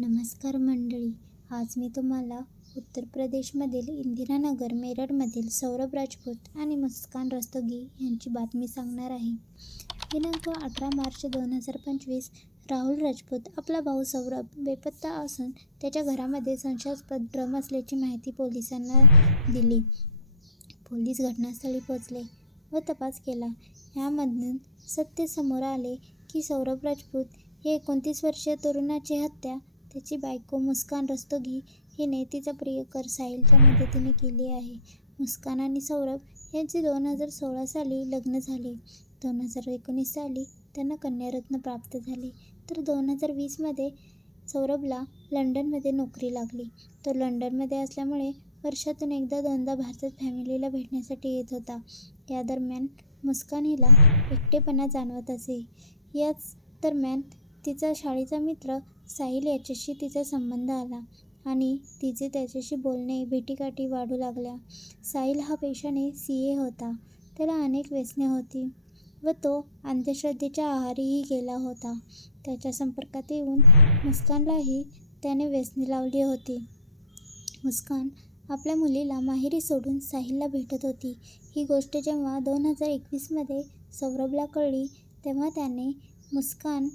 नमस्कार मंडळी आज मी तुम्हाला उत्तर प्रदेशमधील इंदिरानगर मेरठमधील सौरभ राजपूत आणि मुस्कान रस्तोगी यांची बातमी सांगणार आहे. दिनांक अठरा मार्च दोन हजार पंचवीस राहुल राजपूत आपला भाऊ सौरभ बेपत्ता असून त्याच्या घरामध्ये संशयास्पद ड्रम असल्याची माहिती पोलिसांना दिली. पोलीस घटनास्थळी पोहोचले व तपास केला. यामधून सत्य समोर आले की सौरभ राजपूत हे एकोणतीस वर्षीय तरुणाची हत्या त्याची बायको मुस्कान रस्तोगी हिने तिचा प्रियकर साहिलच्या मदतीने केली आहे. मुस्कान आणि सौरभ यांचे दोन हजार सोळा साली लग्न झाले. दोन हजार एकोणीस साली त्यांना कन्यारत्न प्राप्त झाले. तर दोन हजार वीसमध्ये सौरभला लंडनमध्ये नोकरी लागली. तो लंडनमध्ये असल्यामुळे वर्षातून एकदा दोनदा भारतात फॅमिलीला भेटण्यासाठी येत होता. या दरम्यान मुस्कान हिला एकटेपणा जाणवत असे. याच दरम्यान तिचा शाळेचा मित्र साहिल याच्याशी तिचा संबंध आला आणि तिचे त्याच्याशी बोलणे भेटीगाठी वाढू लागल्या. साहिल हा पेशाने सी ए होता. त्याला अनेक व्यसने होती व तो अंधश्रद्धेच्या आहारीही गेला होता. त्याच्या संपर्कात येऊन मुस्कानलाही त्याने व्यसने लावली होती. मुस्कान आपल्या मुलीला माहेरी सोडून साहिलला भेटत होती. ही गोष्ट जेव्हा दोन हजार एकवीसमध्ये सौरभला कळली तेव्हा त्याने मुस्कान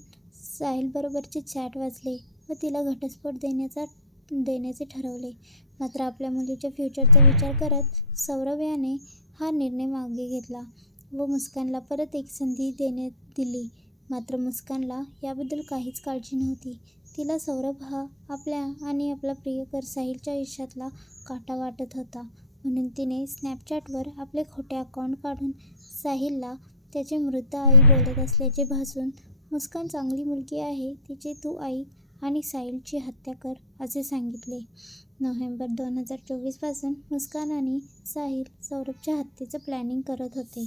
साहिलबरोबरचे चॅट वाचले व तिला घटस्फोट देण्याचा देण्याचे ठरवले. मात्र आपल्या मुलीच्या फ्युचरचा विचार करत सौरभ याने हा निर्णय मागे घेतला व मुस्कानला परत एक संधी देण्यात दिली. मात्र मुस्कानला याबद्दल काहीच काळजी नव्हती. तिला सौरभ हा आपल्या आणि आपला प्रियकर साहिलच्या आयुष्यातला काटा वाटत होता. म्हणून तिने स्नॅपचॅटवर आपले खोटे अकाउंट काढून साहिलला त्याची मृत आई बोलत असल्याचे भासून मुस्कान चांगली मुलगी आहे तिची तू आई आणि साहिलची हत्या कर असे सांगितले. नोव्हेंबर दोन हजार चोवीसपासून मुस्कान आणि साहिल सौरभच्या हत्येचं प्लॅनिंग करत होते.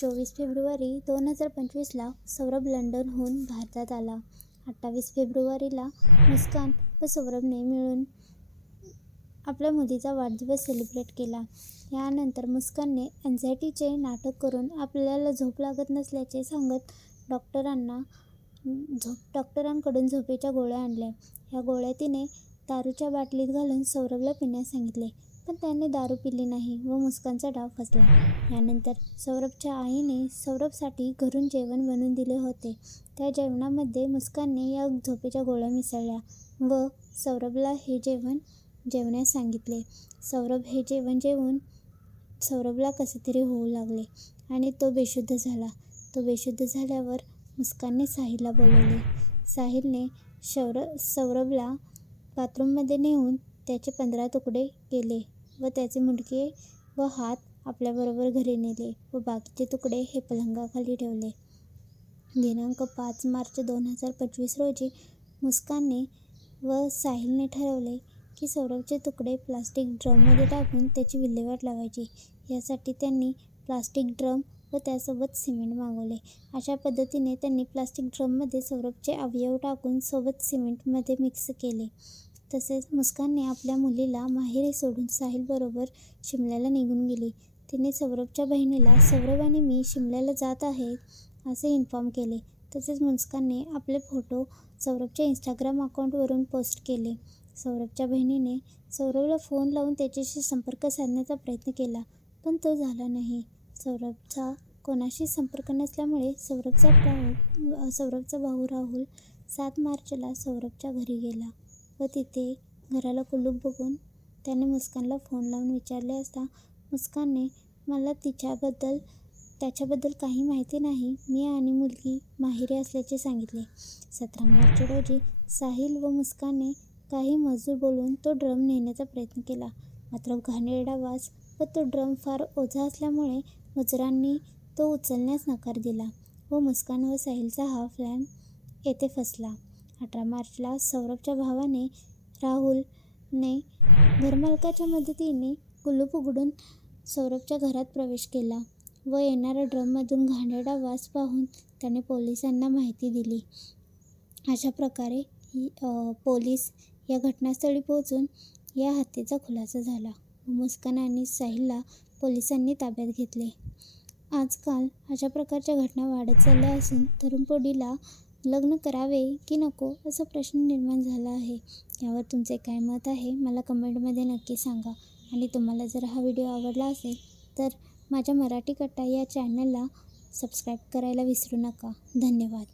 चोवीस फेब्रुवारी दोन हजार पंचवीसला सौरभ लंडनहून भारतात आला. अठ्ठावीस फेब्रुवारीला मुस्कान व सौरभने मिळून आपल्या मुलीचा वाढदिवस सेलिब्रेट केला. यानंतर मुस्कानने अँझायटीचे नाटक करून आपल्याला झोप लागत नसल्याचे सांगत डॉक्टरांना झोप डॉक्टरांकडून झोपेच्या गोळ्या आणल्या. ह्या गोळ्या तिने दारूच्या बाटलीत घालून सौरभला पिण्यास सांगितले पण त्याने दारू पिली नाही व मुस्कानचा डाव फसला. यानंतर सौरभच्या आईने सौरभसाठी घरून जेवण बनवून दिले होते. त्या जेवणामध्ये मुस्कानने या झोपेच्या गोळ्या मिसळल्या व सौरभला हे जेवण जेवण्यास सांगितले. सौरभ हे जेवण जेवून सौरभला कसे तरी होऊ लागले आणि तो बेशुद्ध झाला. तो बेशुद्ध झाल्यावर मुस्कानने साहिलला बोलवले. साहिलने शौर सौरभला बाथरूममध्ये नेऊन त्याचे पंधरा तुकडे केले व त्याचे मुंडके व हात आपल्याबरोबर घरी नेले व बाकीचे तुकडे हे पलंगाखाली ठेवले. दिनांक पाच मार्च दोन हजार पंचवीस रोजी मुस्कानने व साहिलने ठरवले की सौरभचे तुकडे प्लास्टिक ड्रममध्ये टाकून त्याची विल्हेवाट लावायची. यासाठी त्यांनी प्लास्टिक ड्रम व त्यासोबत सिमेंट मागवले. अशा पद्धतीने त्यांनी प्लास्टिक ड्रममध्ये सौरभचे अवयव टाकून सोबत सिमेंटमध्ये मिक्स केले. तसेच मुस्कानने आपल्या मुलीला माहेरी सोडून साहिलबरोबर शिमल्याला निघून गेली. तिने सौरभच्या बहिणीला सौरभ आणि मी शिमल्याला जात आहे असे इन्फॉर्म केले. तसेच मुस्कानने आपले फोटो सौरभच्या इंस्टाग्राम अकाउंटवरून पोस्ट केले. सौरभच्या बहिणीने सौरभला फोन लावून त्याच्याशी संपर्क साधण्याचा प्रयत्न केला पण तो झाला नाही. सौरभचा कोणाशी संपर्क नसल्यामुळे सौरभचा भाऊ सौरभचा भाऊ राहुल सात मार्चला सौरभच्या घरी गेला व तिथे घराला कुलूप बघून त्याने मुस्कानला फोन लावून विचारले असता मुस्कानने मला तिच्याबद्दल त्याच्याबद्दल काही माहिती नाही. मी आणि मुलगी माहेरी असल्याचे सांगितले. सतरा मार्च रोजी साहिल व मुस्कानने काही मजूर बोलून तो ड्रम नेण्याचा प्रयत्न केला. मात्र घाणेरडा वास व तो ड्रम फार ओझा असल्यामुळे मजुरांनी तो उचलण्यास नकार दिला व मुस्कान व साहिलचा हा प्लॅन येथे फसला. अठरा मार्चला सौरभच्या भावाने राहुलने घरमालकाच्या मदतीने कुलूप उघडून सौरभच्या घरात प्रवेश केला व येणाऱ्या ड्रममधून घाणेरडा वास पाहून त्याने पोलिसांना माहिती दिली. अशा प्रकारे पोलीस या घटनास्थळी पोहोचून या हत्येचा खुलासा झाला. व मुस्कान आणि साहिलला पोलिसांनी ताब्यात घेतले. आजकाल अशा प्रकारच्या घटना वाढत चालल्या असून तरुण पिढीला लग्न करावे की नको असा प्रश्न निर्माण झाला आहे. यावर तुमचे काय मत आहे मला कमेंटमध्ये नक्की सांगा. आणि तुम्हाला जर हा व्हिडिओ आवडला असेल तर माझ्या मराठी कट्टा या चॅनलला सबस्क्राईब करायला विसरू नका. धन्यवाद.